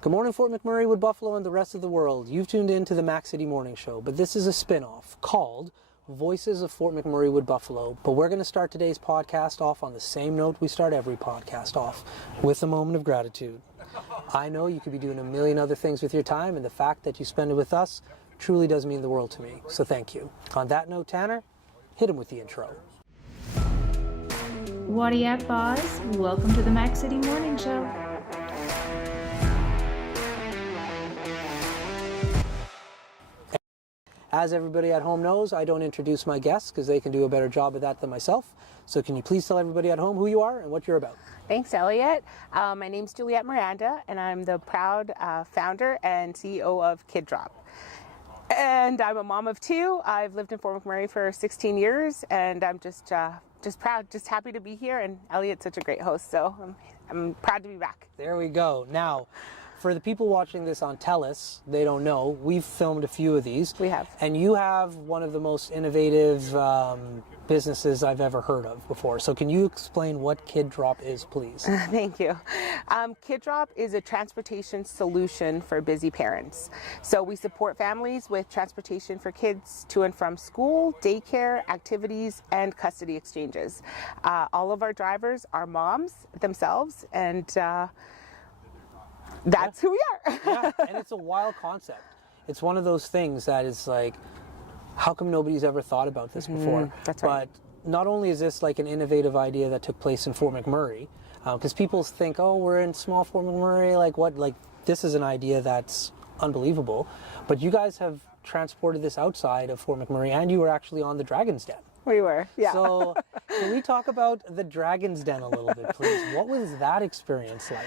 Good morning, Fort McMurray, Wood Buffalo, and the rest of the world. You've tuned in to the Mac City Morning Show, but this is a spin-off called Voices of Fort McMurray, Wood Buffalo. But we're going to start today's podcast off on the same note we start every podcast off, with a moment of gratitude. I know you could be doing a million other things with your time, and the fact that you spend it with us truly does mean the world to me, so thank you. On that note, Tanner, hit him with the intro. Whatty up, boss? Welcome to the Mac City Morning Show. As everybody at home knows, I don't introduce my guests because they can do a better job of that than myself. So can you please tell everybody at home who you are and what you're about? Thanks, Elliot. My name's Julieta Miranda, and I'm the proud founder and CEO of Kid Drop. And I'm a mom of two. I've lived in Fort McMurray for 16 years, and I'm just proud, just happy to be here. And Elliot's such a great host, so I'm proud to be back. There we go. Now, for the people watching this on TELUS, they don't know, we've filmed a few of these. We have. And you have one of the most innovative businesses I've ever heard of before. So can you explain what Kid Drop is, please? Thank you. Kid Drop is a transportation solution for busy parents. So we support families with transportation for kids to and from school, daycare, activities, and custody exchanges. All of our drivers are moms themselves, and that's who we are. Yeah, and it's a wild concept. It's one of those things that is like, how come nobody's ever thought about this before? That's right. But not only is this like an innovative idea that took place in Fort McMurray, because people think, oh, we're in small Fort McMurray, like what? Like this is an idea that's unbelievable. But you guys have transported this outside of Fort McMurray, and you were actually on the Dragon's Den. We were, yeah. So can we talk about the Dragon's Den a little bit, please? What was that experience like?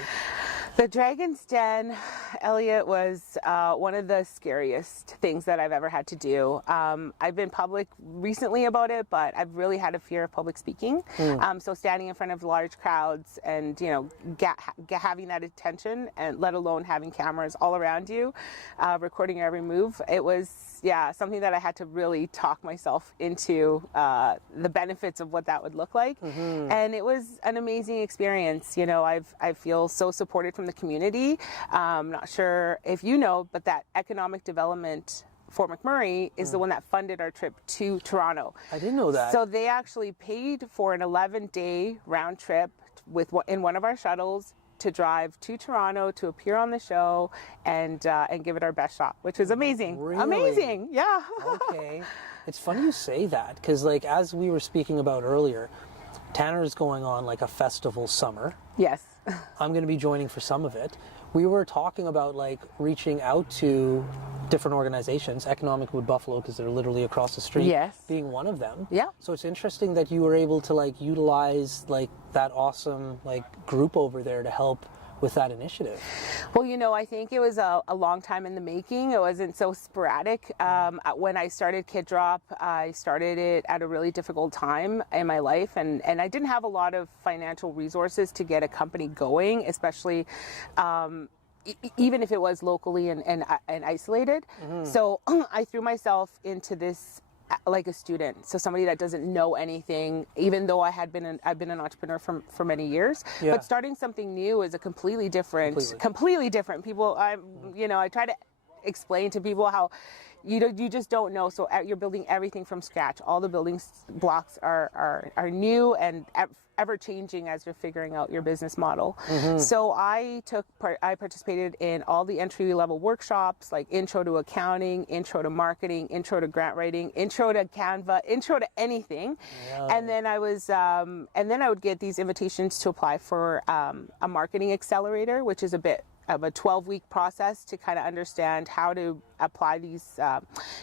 The Dragon's Den, Elliot, was one of the scariest things that I've ever had to do. I've been public recently about it, but I've really had a fear of public speaking. So standing in front of large crowds and, you know, having that attention, and let alone having cameras all around you, recording your every move, it was, yeah, something that I had to really talk myself into the benefits of what that would look like. And it was an amazing experience. You know, I feel so supported from the community. Not sure if you know, but that economic development, Fort McMurray, is the one that funded our trip to Toronto. I didn't know that. So they actually paid for an 11-day round trip in one of our shuttles to drive to Toronto to appear on the show and give it our best shot, which was amazing. Really? Amazing, yeah. Okay. It's funny you say that, because like as we were speaking about earlier, Tanner's going on like a festival summer. Yes. I'm going to be joining for some of it. We were talking about like reaching out to different organizations, Economic Wood Buffalo, because they're literally across the street, Yes. being one of them. Yeah. So it's interesting that you were able to like utilize like that awesome like group over there to help with that initiative. Well, you know, I think it was a long time in the making. It wasn't so sporadic. When I started Kid Drop, I started it at a really difficult time in my life, and I didn't have a lot of financial resources to get a company going, especially even if it was locally and isolated. So I threw myself into this like a student, so somebody that doesn't know anything, even though I've been an entrepreneur for many years. Yeah. But starting something new is a completely different. People, I try to explain to people how you just don't know. So you're building everything from scratch. All the building blocks are new and ever changing as you're figuring out your business model. So I participated in all the entry level workshops, like intro to accounting, intro to marketing, intro to grant writing, intro to Canva, intro to anything. Yeah. And then I would get these invitations to apply for a marketing accelerator, which is a bit of a 12-week process to kind of understand how to apply these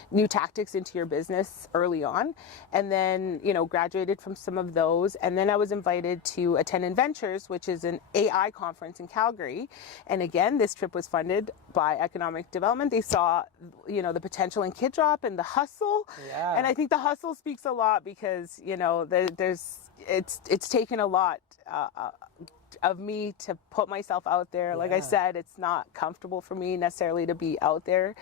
new tactics into your business early on. And then, graduated from some of those. And then I was invited to attend Inventures, which is an AI conference in Calgary. And again, this trip was funded by Economic Development. They saw, the potential in Kid Drop and the hustle. Yeah. And I think the hustle speaks a lot because, it's taken a lot of me to put myself out there. Like I said, it's not comfortable for me necessarily to be out there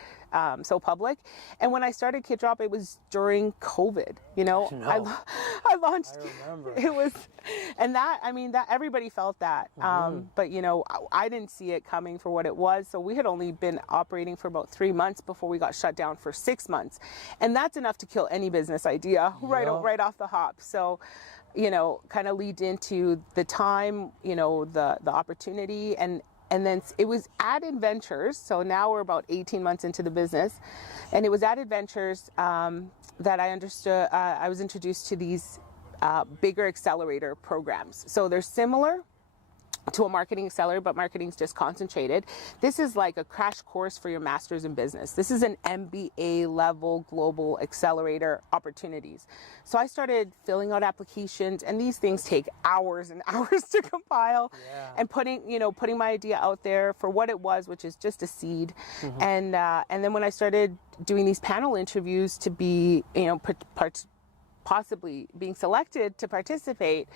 so public. And when I started Kid Drop, it was during COVID, you know. I launched, I remember. it was, and that, I mean, that everybody felt that. But, you know, I didn't see it coming for what it was. So we had only been operating for about 3 months before we got shut down for 6 months. And that's enough to kill any business idea right off the hop. So, you know, kind of lead into the time, you know, the opportunity, and then it was Added Ventures. So now we're about 18 months into the business, and it was Added Ventures that I understood. I was introduced to these bigger accelerator programs. So they're similar to a marketing accelerator, but marketing's just concentrated. This is like a crash course for your master's in business. This is an MBA level global accelerator opportunities. So I started filling out applications, and these things take hours and hours to compile, and putting my idea out there for what it was, which is just a seed. And then when I started doing these panel interviews to be, you know, possibly being selected to participate,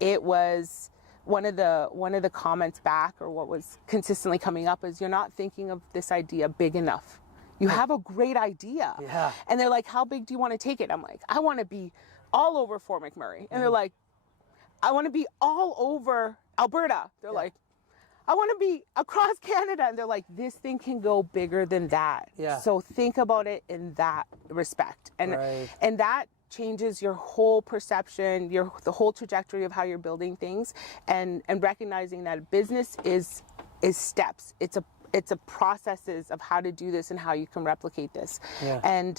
it was one of the comments back, or what was consistently coming up, is you're not thinking of this idea big enough. You have a great idea. And they're like, how big do you want to take it? I'm like, I want to be all over Fort McMurray. And they're like, I want to be all over Alberta. They're like, I want to be across Canada. And they're like, this thing can go bigger than that. So think about it in that respect. And that changes your whole perception, the whole trajectory of how you're building things, and recognizing that business is steps. It's a processes of how to do this and how you can replicate this. And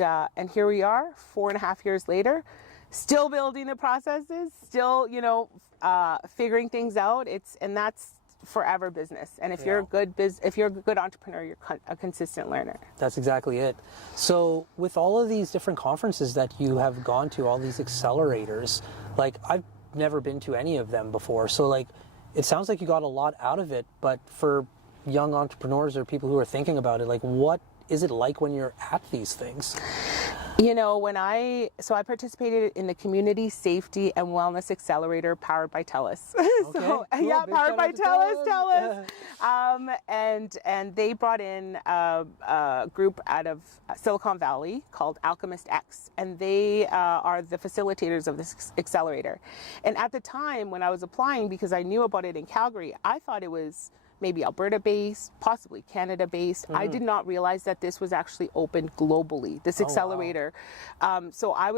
here we are 4.5 years later, still building the processes, still, you know, figuring things out. And that's forever business. And if you're a good entrepreneur, you're a consistent learner. That's exactly it. So with all of these different conferences that you have gone to, all these accelerators, like I've never been to any of them before. So like, it sounds like you got a lot out of it, but for young entrepreneurs or people who are thinking about it, like what is it like when you're at these things? You know, I participated in the Community Safety and Wellness Accelerator powered by TELUS. Cool. Powered by TELUS. And they brought in a group out of Silicon Valley called Alchemist X, and they are the facilitators of this accelerator. And at the time when I was applying, because I knew about it in Calgary, I thought it was maybe Alberta-based, possibly Canada-based. I did not realize that this was actually open globally, this accelerator. So I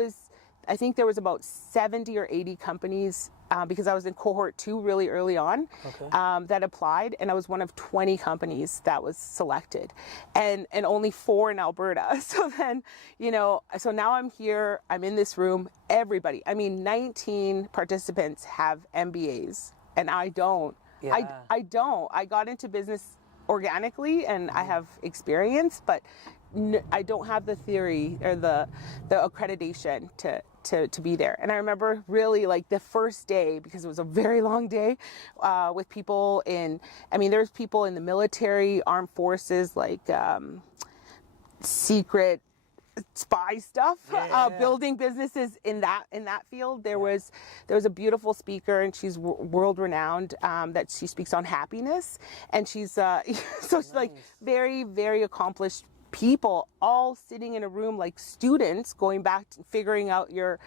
think there was about 70 or 80 companies, because I was in cohort 2 really early on, that applied, and I was one of 20 companies that was selected, and only 4 in Alberta. So then, you know, so now I'm here, I'm in this room, everybody, I mean, 19 participants have MBAs, and I don't. I don't. I got into business organically, and I have experience, but I don't have the theory or the accreditation to be there. And I remember really like the first day, because it was a very long day, with people there's people in the military, armed forces, like secret spy stuff, building businesses in that field. There was a beautiful speaker, and she's world renowned, that she speaks on happiness, and she's so she's like very, very accomplished people all sitting in a room like students, going back to figuring out your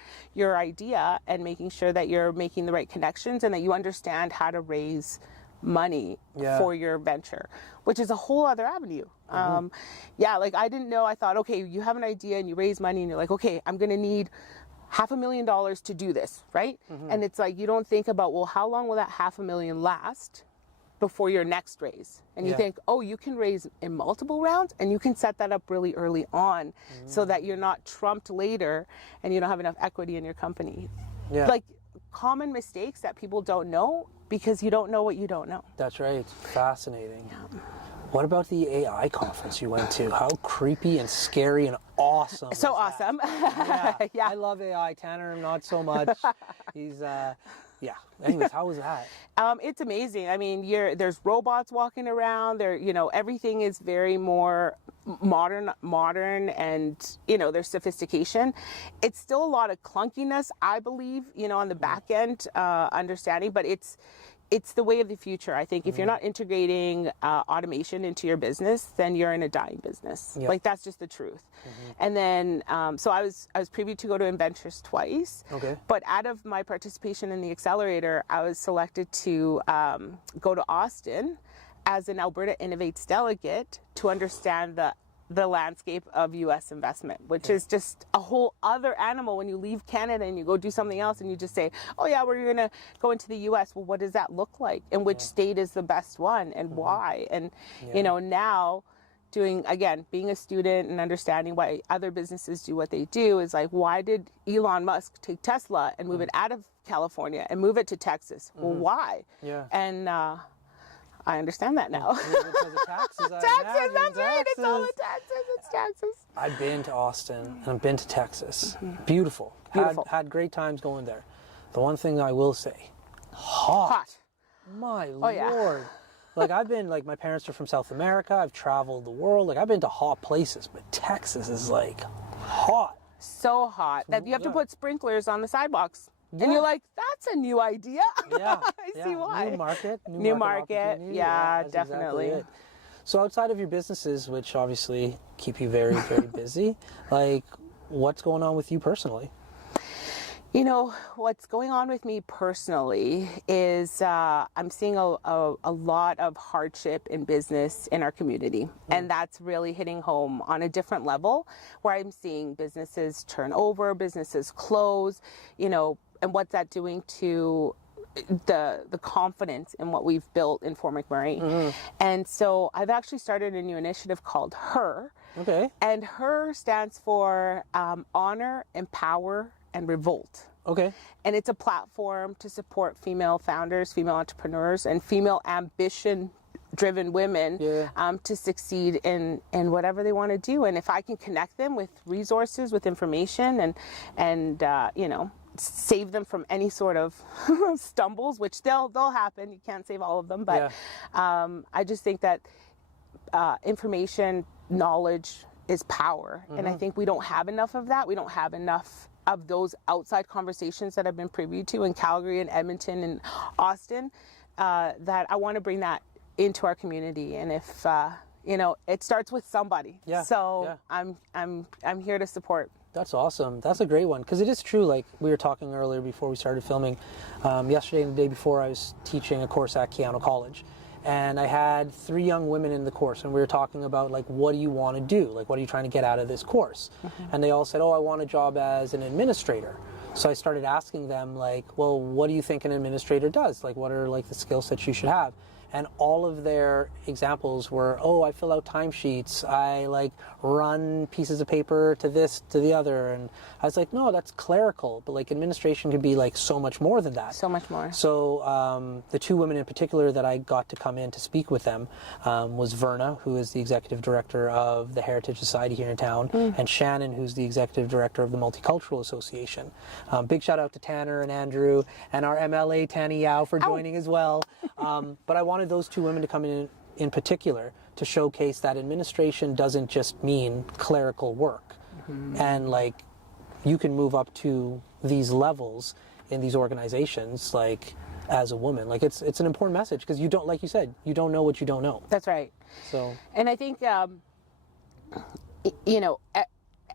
idea and making sure that you're making the right connections and that you understand how to raise money for your venture, which is a whole other avenue. Like I didn't know. I thought, okay, you have an idea and you raise money and you're like, okay, I'm gonna need $500,000 to do this, right? And it's like, you don't think about, well, how long will that $500,000 last before your next raise? And you think, oh, you can raise in multiple rounds, and you can set that up really early on so that you're not trumped later and you don't have enough equity in your company. Like common mistakes that people don't know, because you don't know what you don't know. That's right. Fascinating. What about the AI conference you went to? How creepy and scary and awesome. So awesome. I love AI. Tanner, not so much. He's, Anyways, how was that? It's amazing. I mean, there's robots walking around. There, everything is very more modern, and there's sophistication. It's still a lot of clunkiness, I believe, on the back end understanding, but it's the way of the future. I think if you're not integrating automation into your business, then you're in a dying business. Yep. Like that's just the truth. And then, so I was privy to go to Inventures twice. Okay. But out of my participation in the accelerator, I was selected to go to Austin as an Alberta Innovates delegate to understand the landscape of U.S. investment, which is just a whole other animal when you leave Canada and you go do something else and you just say, oh yeah, we're going to go into the U.S. Well, what does that look like? And which state is the best one and why? And, you know, now being a student and understanding why other businesses do what they do is like, why did Elon Musk take Tesla and move it out of California and move it to Texas? Well, why? Yeah. And, I understand that now. Because of taxes. Taxes, that's right. It's all the taxes. It's taxes. I've been to Austin and I've been to Texas. Beautiful. Beautiful. Had great times going there. The one thing I will say, hot. My Lord. Yeah. Like I've been, like my parents are from South America. I've traveled the world. Like I've been to hot places, but Texas is like hot. So hot that you have to put sprinklers on the sidewalks. Yeah. And you're like, that's a new idea. Yeah. I see why. New market. New market. Opportunity. Yeah, that's definitely. Exactly it. So outside of your businesses, which obviously keep you very, very busy, like what's going on with you personally? You know, what's going on with me personally is I'm seeing a lot of hardship in business in our community. And that's really hitting home on a different level where I'm seeing businesses turn over, businesses close, you know, and what's that doing to the confidence in what we've built in Fort McMurray. And so I've actually started a new initiative called HER. Okay. And HER stands for Honor, Empower, and Revolt. Okay. And it's a platform to support female founders, female entrepreneurs, and female ambition-driven women to succeed in whatever they want to do. And if I can connect them with resources, with information, and you know, save them from any sort of stumbles, which they'll happen. You can't save all of them, but I just think that information, knowledge is power, and I think we don't have enough of that. We don't have enough of those outside conversations that I've been privy to in Calgary and Edmonton and Austin, that I want to bring that into our community. And if you know, it starts with somebody. I'm here to support. That's awesome. That's a great one, because it is true. Like we were talking earlier before we started filming, yesterday and the day before, I was teaching a course at Keano College, and I had 3 young women in the course, and we were talking about like, what do you want to do? Like, what are you trying to get out of this course? And they all said, oh, I want a job as an administrator. So I started asking them like, well, what do you think an administrator does? Like, what are like the skill sets you should have? And all of their examples were, oh, I fill out timesheets, I like run pieces of paper to this, to the other. And I was like, no, that's clerical, but like administration could be like so much more than that. So much more. So the 2 women in particular that I got to come in to speak with them was Verna, who is the executive director of the Heritage Society here in town, and Shannon, who's the executive director of the Multicultural Association. Big shout out to Tanner and Andrew and our MLA Tanny Yao for joining as well. But I wanted those 2 women to come in particular to showcase that administration doesn't just mean clerical work, and like you can move up to these levels in these organizations like as a woman. Like it's an important message, because you don't, like you said, you don't know what you don't know. That's right. So, and I think you know,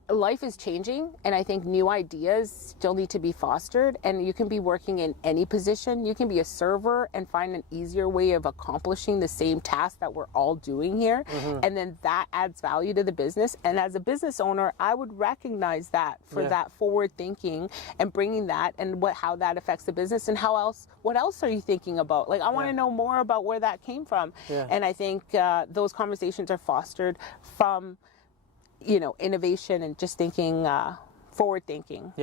life is changing, and I think new ideas still need to be fostered. And you can be working in any position. You can be a server and find an easier way of accomplishing the same task that we're all doing here, and then that adds value to the business. And as a business owner, I would recognize that for that forward thinking and bringing that, and how that affects the business, and what else are you thinking about? Like, I want to know more about where that came from. And I think those conversations are fostered from, you know, innovation and just thinking, forward thinking.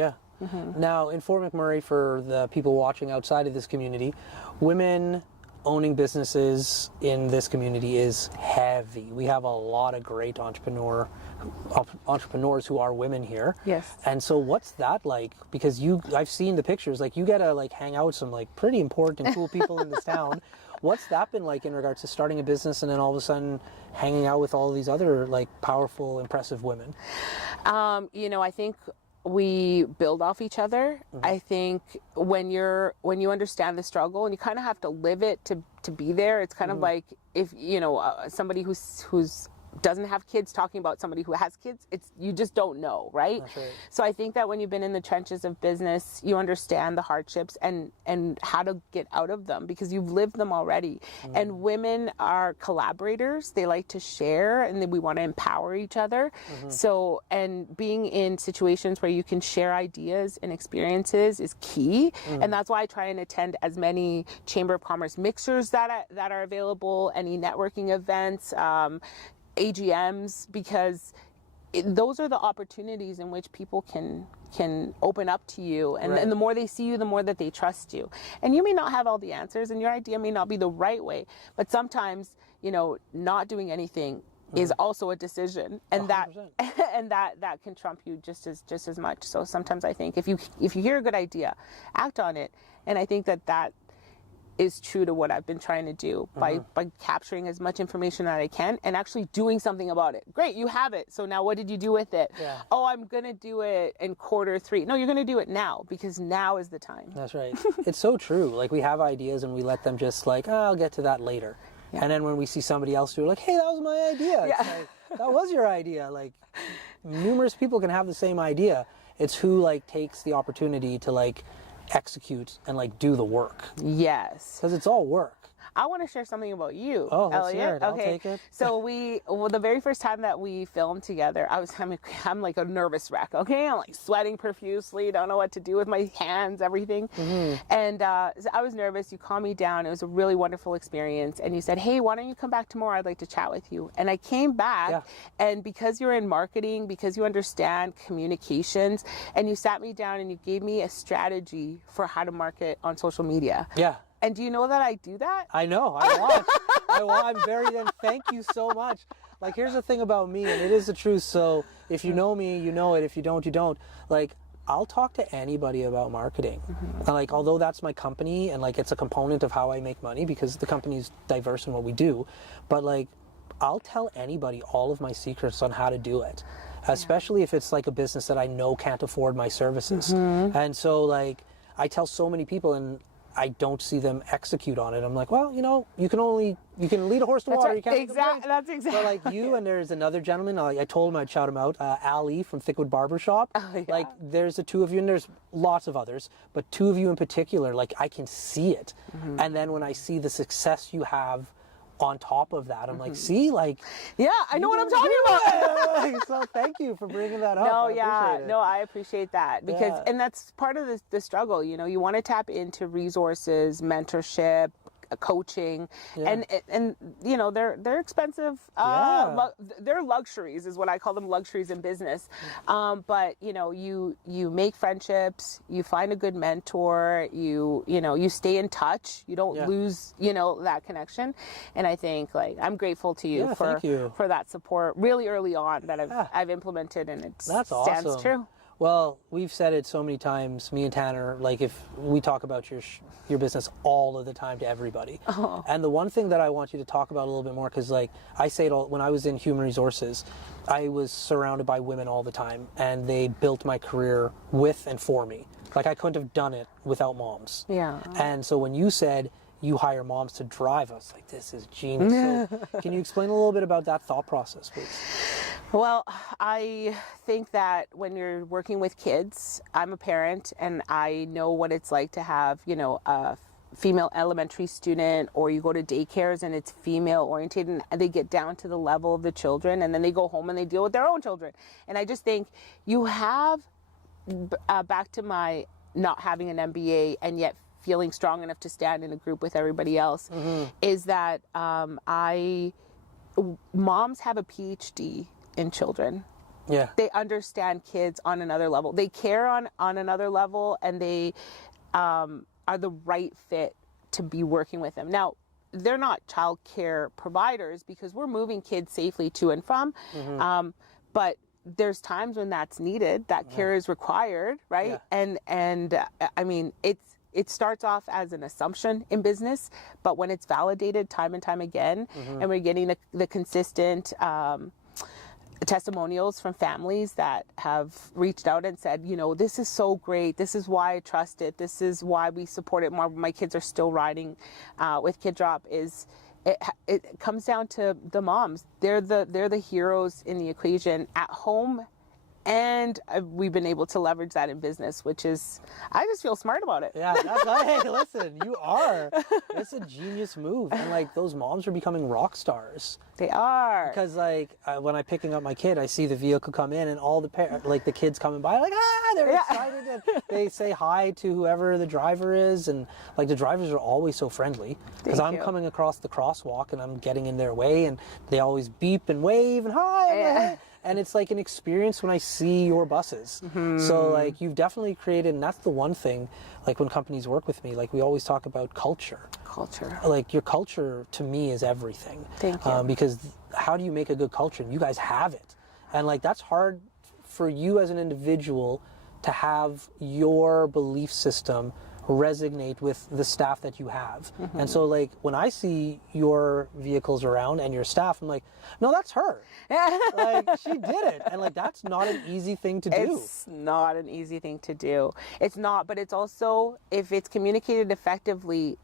Now, in Fort McMurray, for the people watching outside of this community, women owning businesses in this community is heavy. We have a lot of great entrepreneurs who are women here. Yes. And so what's that like? Because I've seen the pictures, like you gotta like hang out with some like pretty important and cool people in this town. What's that been like in regards to starting a business and then all of a sudden hanging out with all these other like powerful, impressive women? You know, I think we build off each other. I think when you understand the struggle and you kind of have to live it to be there, it's kind of like if somebody who's doesn't have kids talking about somebody who has kids, you just don't know, right? That's right. So I think that when you've been in the trenches of business, you understand the hardships and how to get out of them because you've lived them already. And women are collaborators. They like to share and we want to empower each other. So, and being in situations where you can share ideas and experiences is key. And that's why I try and attend as many Chamber of Commerce mixers that are available, any networking events, AGMs, because those are the opportunities in which people can open up to you, and the more they see you, the more that they trust you. And you may not have all the answers and your idea may not be the right way, but sometimes not doing anything is also a decision, and 100%. that can trump you just as much. So sometimes I think if you hear a good idea, act on it. And I think that is true to what I've been trying to do by capturing as much information that I can and actually doing something about it. Great, you have it. So now what did you do with it? Yeah. Oh, I'm going to do it in Q3. No, you're going to do it now because now is the time. That's right. It's so true. Like we have ideas and we let them just like, I'll get to that later. Yeah. And then when we see somebody else do it, like, hey, that was my idea. Yeah. It's like, that was your idea. Like numerous people can have the same idea. It's who like takes the opportunity to like execute and like do the work. Yes. Because it's all work. I want to share something about you, Oh, let's Elliot. hear it. I'll Okay. take it. So the very first time that we filmed together, I'm like a nervous wreck. Okay, I'm like sweating profusely, don't know what to do with my hands, everything. And so I was nervous. You calmed me down. It was a really wonderful experience. And you said, hey, why don't you come back tomorrow? I'd like to chat with you. And I came back, and because you're in marketing, because you understand communications, and you sat me down and you gave me a strategy for how to market on social media. Yeah. And do you know that I do that? I know. I watch. I'm very. And thank you so much. Like, here's the thing about me, and it is the truth. So if you know me, you know it. If you don't, you don't. Like, I'll talk to anybody about marketing. And like, although that's my company, and like, it's a component of how I make money because the company's diverse in what we do. But like, I'll tell anybody all of my secrets on how to do it, especially if it's like a business that I know can't afford my services. And so like, I tell so many people, and I don't see them execute on it. I'm like, well, you can lead a horse to water. Right. You can't. Exactly. That's exactly. But like you, and there's another gentleman. I told him I'd shout him out. Ali from Thickwood Barbershop. Oh, yeah. Like there's the two of you, and there's lots of others, but two of you in particular. Like I can see it, and then when I see the success you have on top of that, I'm like, see, like, yeah, I know what I'm talking about. So thank you for bringing that up. I appreciate that because, and that's part of the struggle. You want to tap into resources, mentorship, coaching, and they're expensive. They're luxuries, is what I call them, luxuries in business. But you make friendships, you find a good mentor, you stay in touch, you don't lose that connection. And I think like I'm grateful to you for that support really early on that I've implemented, and That's stands awesome. true. Well, we've said it so many times, me and Tanner, like if we talk about your business all of the time to everybody. And the one thing that I want you to talk about a little bit more, because like I say it all, when I was in human resources, I was surrounded by women all the time, and they built my career with and for me. Like I couldn't have done it without moms. Yeah. And so when you said you hire moms to drive us, like this is genius. So can you explain a little bit about that thought process, please? Well, I think that when you're working with kids, I'm a parent and I know what it's like to have, a female elementary student, or you go to daycares and it's female oriented and they get down to the level of the children and then they go home and they deal with their own children. And I just think you have, back to my not having an MBA and yet feeling strong enough to stand in a group with everybody else, is that moms have a PhD in children. Yeah. They understand kids on another level. They care on another level, and they are the right fit to be working with them. Now, they're not child care providers because we're moving kids safely to and from, but there's times when that's needed, that care is required, right? Yeah. And I mean, it starts off as an assumption in business, but when it's validated time and time again, and we're getting the consistent testimonials from families that have reached out and said, you know, this is so great. This is why I trust it. This is why we support it more. My kids are still riding with Kid Drop. It comes down to the moms. They're the heroes in the equation at home. And we've been able to leverage that in business, which is, I just feel smart about it. Yeah, hey, listen, you are. It's a genius move. And like those moms are becoming rock stars. They are. Because like when I'm picking up my kid, I see the vehicle come in and all the the kids coming by like, they're excited. And they say hi to whoever the driver is. And like the drivers are always so friendly. Because I'm coming across the crosswalk and I'm getting in their way and they always beep and wave and hi. Yeah. And it's like an experience when I see your buses. So like you've definitely created, and that's the one thing, like when companies work with me, like we always talk about culture. Like your culture to me is everything. Thank you. Because how do you make a good culture? And you guys have it. And like that's hard for you as an individual to have your belief system resonate with the staff that you have. And so like when I see your vehicles around and your staff, I'm like, no, that's her. Like she did it. And like that's not an easy thing to do. It's not an easy thing to do. It's not, but it's also, if it's communicated effectively,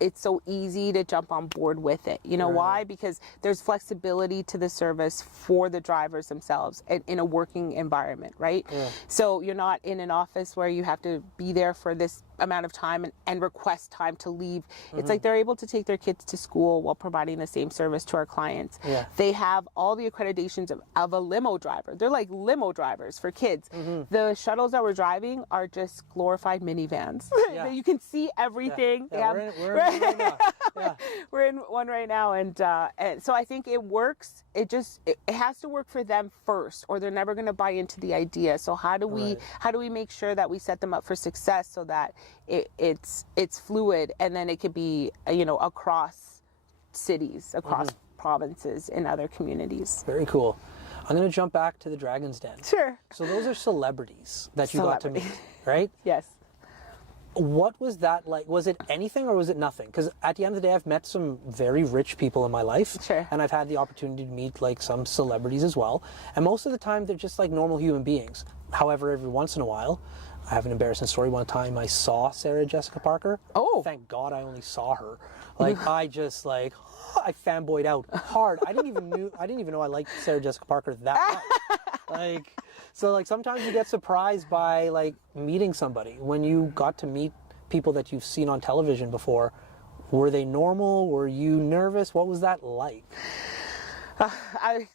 it's so easy to jump on board with it. You know why? Because there's flexibility to the service for the drivers themselves in a working environment, right? So you're not in an office where you have to be there for this amount of time and request time to leave. It's like they're able to take their kids to school while providing the same service to our clients. They have all the accreditations of a limo driver. They're like limo drivers for kids. The shuttles that we're driving are just glorified minivans. You can see everything. We're in one right now. We're in one right now, and so I think it works. It has to work for them first, or they're never going to buy into the idea. So how do we make sure that we set them up for success so that it's fluid, and then it could be across cities, across provinces, in other communities. Very cool. I'm going to jump back to the Dragon's Den. Sure. So those are celebrities that you got to meet, right? Yes. What was that like? Was it anything or was it nothing? Because at the end of the day, I've met some very rich people in my life. Sure. And I've had the opportunity to meet like some celebrities as well. And most of the time, they're just like normal human beings. However, every once in a while, I have an embarrassing story. One time I saw Sarah Jessica Parker. Oh. Thank God I only saw her. Like I just like, I fanboyed out hard. I didn't even know I liked Sarah Jessica Parker that much. So sometimes you get surprised by like meeting somebody. When you got to meet people that you've seen on television before, were they normal? Were you nervous? What was that like?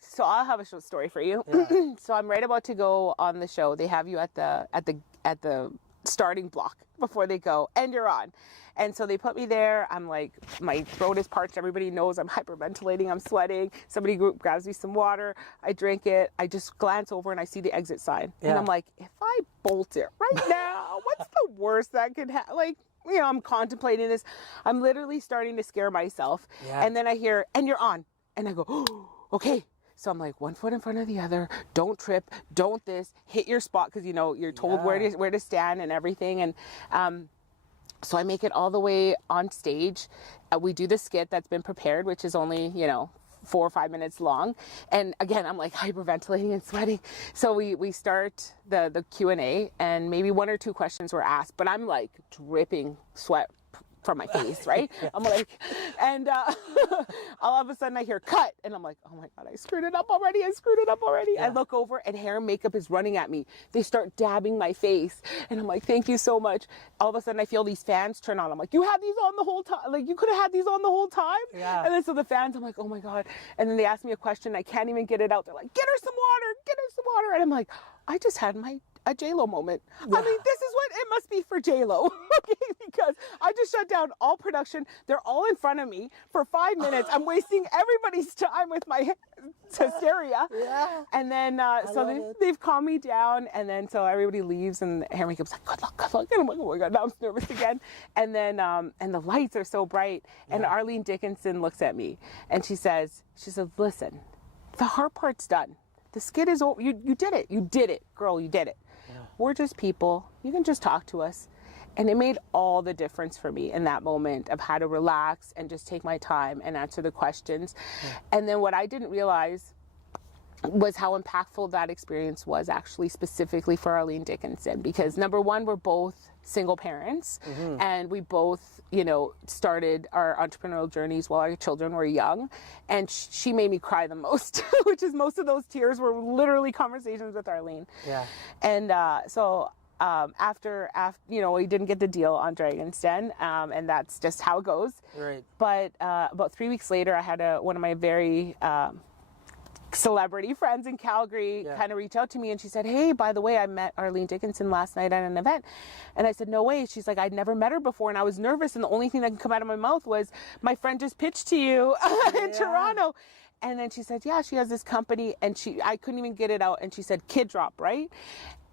So I'll have a short story for you. Yeah. So I'm right about to go on the show. They have you at the starting block before they go, and you're on. And so they put me there. I'm like, my throat is parched. Everybody knows I'm hyperventilating. I'm sweating. Somebody grabs me some water. I drink it. I just glance over and I see the exit sign. Yeah. And I'm like, if I bolt it right now, what's the worst that could happen? Like, I'm contemplating this. I'm literally starting to scare myself. Yeah. And then I hear, and you're on. And I go, oh, okay. So I'm like, one foot in front of the other. Don't trip. Don't this. Hit your spot, because you're told where to stand and everything. And so I make it all the way on stage. We do the skit that's been prepared, which is only 4 or 5 minutes long. And again, I'm like hyperventilating and sweating. So we start the Q&A, and maybe 1 or 2 questions were asked, but I'm like dripping sweat from my face, right? I'm like, and all of a sudden I hear cut, and I'm like, oh my God, I screwed it up already. Yeah. I look over, and hair and makeup is running at me. They start dabbing my face, and I'm like, thank you so much. All of a sudden I feel these fans turn on. I'm like, you had these on the whole time? Like, you could have had these on the whole time? Yeah. And then so the fans, I'm like, oh my God. And then they ask me a question, I can't even get it out. They're like, get her some water. And I'm like, I just had a J-Lo moment. Yeah. I mean, this is what it must be for J-Lo, okay? Because I just shut down all production. They're all in front of me for 5 minutes. I'm wasting everybody's time with my hysteria. Yeah. And then, so they've calmed me down, and then so everybody leaves, and hair and makeup's like, good luck. And I'm like, oh my God, now I'm nervous again. And then, and the lights are so bright, and Arlene Dickinson looks at me, and she says, listen, the hard part's done. The skit is over. You did it. You did it. Girl, you did it. Yeah. We're just people. You can just talk to us. And it made all the difference for me in that moment of how to relax and just take my time and answer the questions. Yeah. And then what I didn't realize was how impactful that experience was actually specifically for Arlene Dickinson, because number one, we're both single parents, and we both, you know, started our entrepreneurial journeys while our children were young, and she made me cry the most, which is most of those tears were literally conversations with Arlene. Yeah. And after you know, we didn't get the deal on Dragon's Den, and that's just how it goes. Right. But about 3 weeks later, I had one of my very celebrity friends in Calgary kind of reach out to me, and she said, hey, by the way, I met Arlene Dickinson last night at an event. And I said, no way. She's like, I'd never met her before, and I was nervous, and the only thing that could come out of my mouth was, my friend just pitched to you in Toronto. And then she said, yeah, she has this company, and I couldn't even get it out, and she said, Kid Drop, right?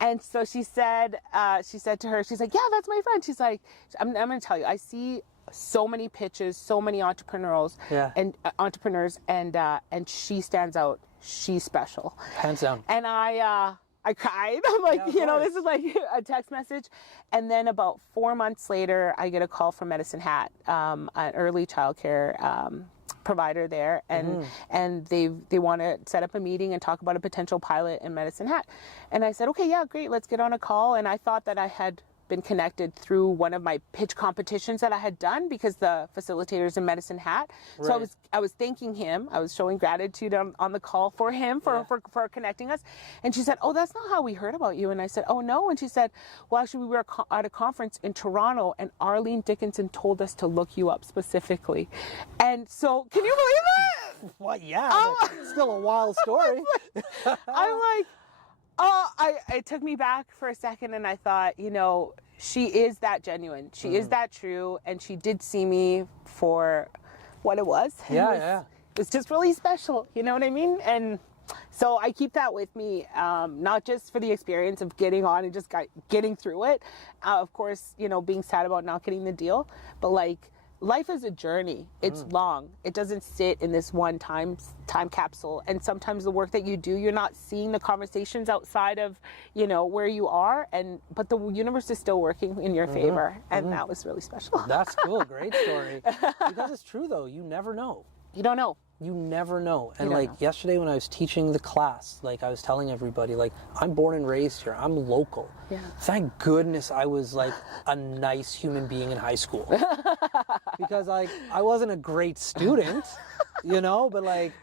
And so she said to her, she's like, yeah, that's my friend. She's like, I'm going to tell you, I see so many pitches, so many entrepreneurs, and she stands out. She's special. Hands down. And I cried. I'm like, you know, this is like a text message. And then about 4 months later, I get a call from Medicine Hat, an early childcare provider there, and they want to set up a meeting and talk about a potential pilot in Medicine Hat. And I said, okay, yeah, great, let's get on a call. And I thought that I had been connected through one of my pitch competitions that I had done, because the facilitators in Medicine Hat. Right. So I was thanking him. I was showing gratitude on the call for him for connecting us. And she said, oh, that's not how we heard about you. And I said, oh, no. And she said, well, actually, we were at a conference in Toronto, and Arlene Dickinson told us to look you up specifically. And so, can you believe that? Well, yeah, but it's still a wild story. I'm like, oh, it took me back for a second, and I thought, you know, she is that genuine. She is that true, and she did see me for what it was. It was just really special, you know what I mean? And so I keep that with me, not just for the experience of getting on and just getting through it. Of course, you know, being sad about not getting the deal, but like, life is a journey. It's long. It doesn't sit in this one time capsule. And sometimes the work that you do, you're not seeing the conversations outside of, you know, where you are. But the universe is still working in your favor. And that was really special. That's cool. Great story. Because it's true, though. You never know. You don't know. You never know. And like yesterday when I was teaching the class, like I was telling everybody, like, I'm born and raised here. I'm local. Yeah. Thank goodness I was like a nice human being in high school. Because like I wasn't a great student, you know, but like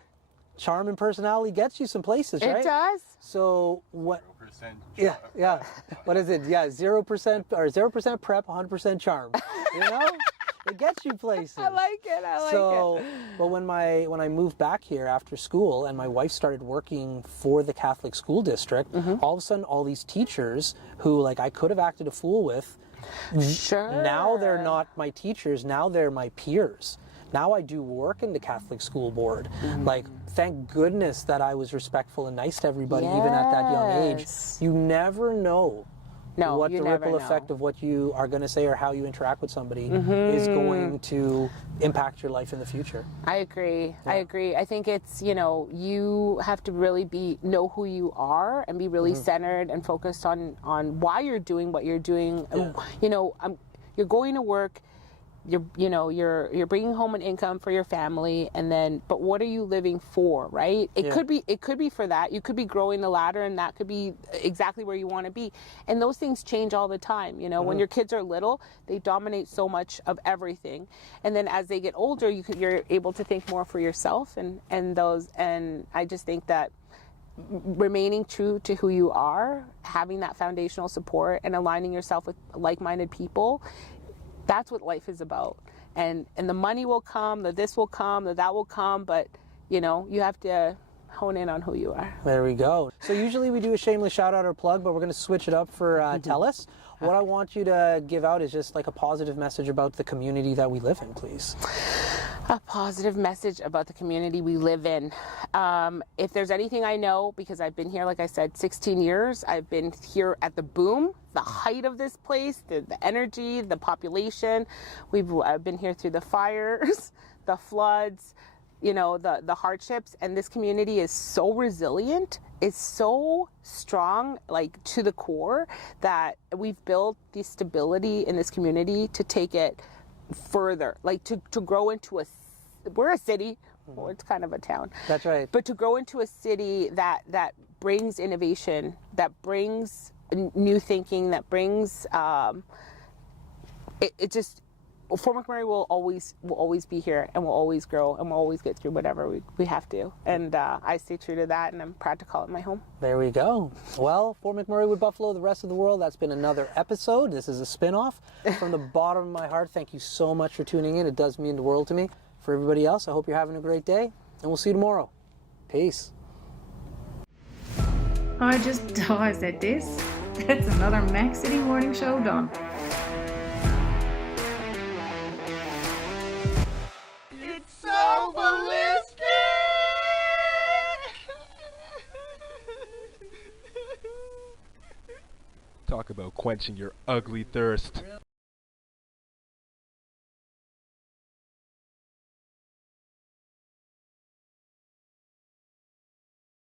charm and personality gets you some places, right? It does. So what? 0%. Yeah. What is it? Yeah, 0% or 0% prep, 100% charm. You know? It gets you places. I like it. But when I moved back here after school and my wife started working for the Catholic school district, all of a sudden all these teachers who like I could have acted a fool with, now they're not my teachers, now they're my peers. Now I do work in the Catholic school board. Like, thank goodness that I was respectful and nice to everybody even at that young age. You never know. What the ripple effect of what you are going to say or how you interact with somebody is going to impact your life in the future. I agree. I think it's, you know, you have to really know who you are and be really centered and focused on why you're doing what you're doing. You know, you're going to work. You're bringing home an income for your family, and then, but what are you living for, right? It could be for that. You could be growing the ladder, and that could be exactly where you want to be. And those things change all the time. You know, when your kids are little, they dominate so much of everything, and then as they get older, you're able to think more for yourself, and I just think that remaining true to who you are, having that foundational support, and aligning yourself with like-minded people. That's what life is about. And the money will come, the this will come, the that will come, but, you know, you have to hone in on who you are. There we go. So usually we do a shameless shout out or plug, but we're going to switch it up for TELUS. What I want you to give out is just like a positive message about the community that we live in, please. A positive message about the community we live in. If there's anything I know, because I've been here, like I said, 16 years, I've been here at the boom, the height of this place, the energy, the population. I've been here through the fires, the floods, you know, the hardships, and this community is so resilient, it's so strong, like to the core, that we've built the stability in this community to take it further, like to grow into we're a city, Well, it's kind of a town. That's right. But to grow into a city that brings innovation, that brings new thinking, that brings it just Fort McMurray will always be here, and will always grow, and we'll always get through whatever we have to. And I stay true to that, and I'm proud to call it my home. There we go. Well, Fort McMurray with Buffalo, the rest of the world, that's been another episode. This is a spin-off. From the bottom of my heart, thank you so much for tuning in. It does mean the world to me. For everybody else, I hope you're having a great day, and we'll see you tomorrow. Peace. I just dies at this. That's another Mac City Morning Show done. It's so ballistic! Talk about quenching your ugly thirst.